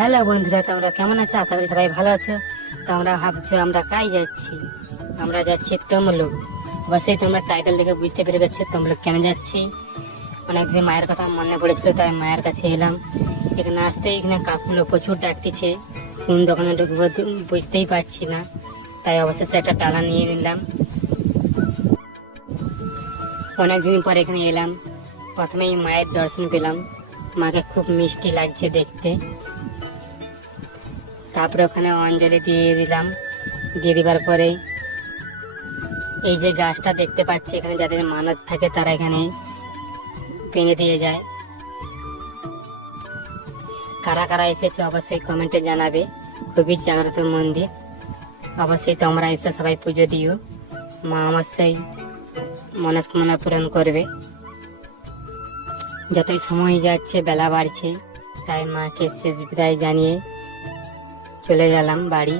Hello বন্ধুরা, তোমরা কেমন আছো? আশা করি সবাই ভালো আছো। তোমরা ভাবছো আমরা কাই যাচ্ছি? আমরা যাচ্ছি তমলুক। অবশ্যই তোমরা টাইটেল দেখে বুঝতে পেরে গেছো তমলুক কেন যাচ্ছি। অনেকদিন মায়ের কথা মনে পড়েছিল, তাই মায়ের কাছে এলাম। এখানে আসতে এখানে কাকুলো প্রচুর ডাকতেছে, কোন দোকানে ঢুকবো বুঝতেই পারছি না, তাই অবশেষে একটা টালা নিয়ে নিলাম। অনেকদিন পর এখানে এলাম, প্রথমেই মায়ের দর্শন পেলাম। মাকে খুব মিষ্টি লাগছে দেখতে। তারপরে ওখানে অঞ্জলি দিয়ে দিলাম। দিয়ে দিবার পরেই এই যে গাছটা দেখতে পাচ্ছি, এখানে যাদের মানত থাকে তারা এখানে ভেঙে দিয়ে যায়। কারা কারা এসেছে অবশ্যই কমেন্টে জানাবে। খুবই জাগ্রত মন্দির, অবশ্যই তোমরা এসে সবাই পুজো দিও। মা অবশ্যই মনস্কামনা পূরণ করবে। যতই সময় যাচ্ছে বেলা বাড়ছে, তাই মাকে শেষ বিদায় জানিয়ে চলে গেলাম বাড়ি।